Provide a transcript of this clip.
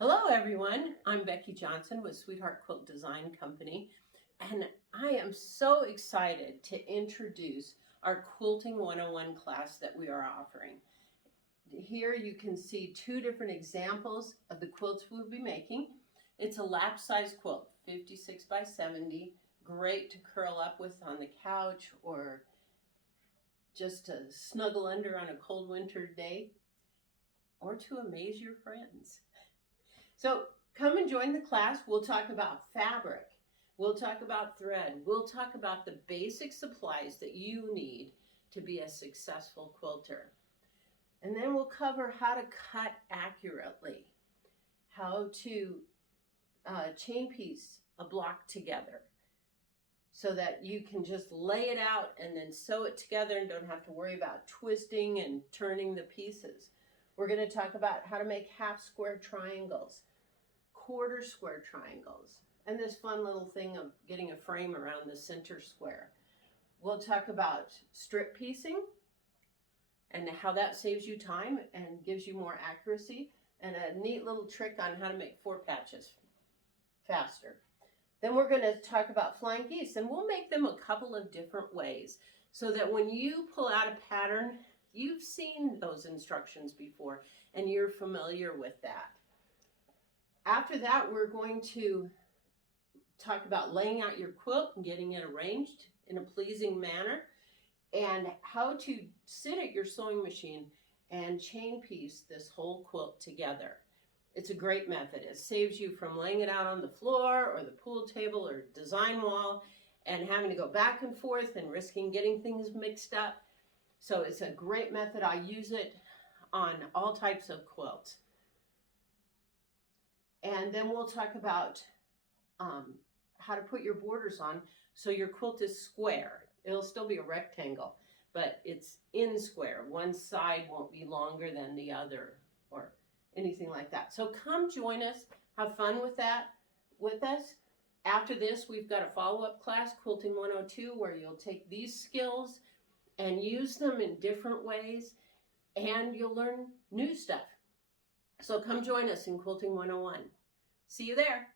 Hello everyone, I'm Becky Johnson with Sweetheart Quilt Design Company, and I am so excited to introduce our Quilting 101 class that we are offering. Here you can see two different examples of the quilts we'll be making. It's a lap size quilt, 56 by 70, great to curl up with on the couch or just to snuggle under on a cold winter day or to amaze your friends. So come and join the class. We'll talk about fabric. We'll talk about thread. We'll talk about the basic supplies that you need to be a successful quilter. And then we'll cover how to cut accurately, how to chain piece a block together so that you can just lay it out and then sew it together and don't have to worry about twisting and turning the pieces. We're going to talk about how to make half square triangles, quarter square triangles, and this fun little thing of getting a frame around the center square. We'll talk about strip piecing and how that saves you time and gives you more accuracy, and a neat little trick on how to make 4 patches faster. Then we're going to talk about flying geese, and we'll make them a couple of different ways so that when you pull out a pattern, you've seen those instructions before and you're familiar with that. After that, we're going to talk about laying out your quilt and getting it arranged in a pleasing manner, and how to sit at your sewing machine and chain piece this whole quilt together. It's a great method. It saves you from laying it out on the floor or the pool table or design wall and having to go back and forth and risking getting things mixed up. So it's a great method. I use it on all types of quilts. And then we'll talk about how to put your borders on so your quilt is square. It'll still be a rectangle, but it's in square. One side won't be longer than the other or anything like that. So come join us, have fun with that with us. After this, we've got a follow-up class, Quilting 102, where you'll take these skills and use them in different ways, and you'll learn new stuff. So come join us in Quilting 101. See you there.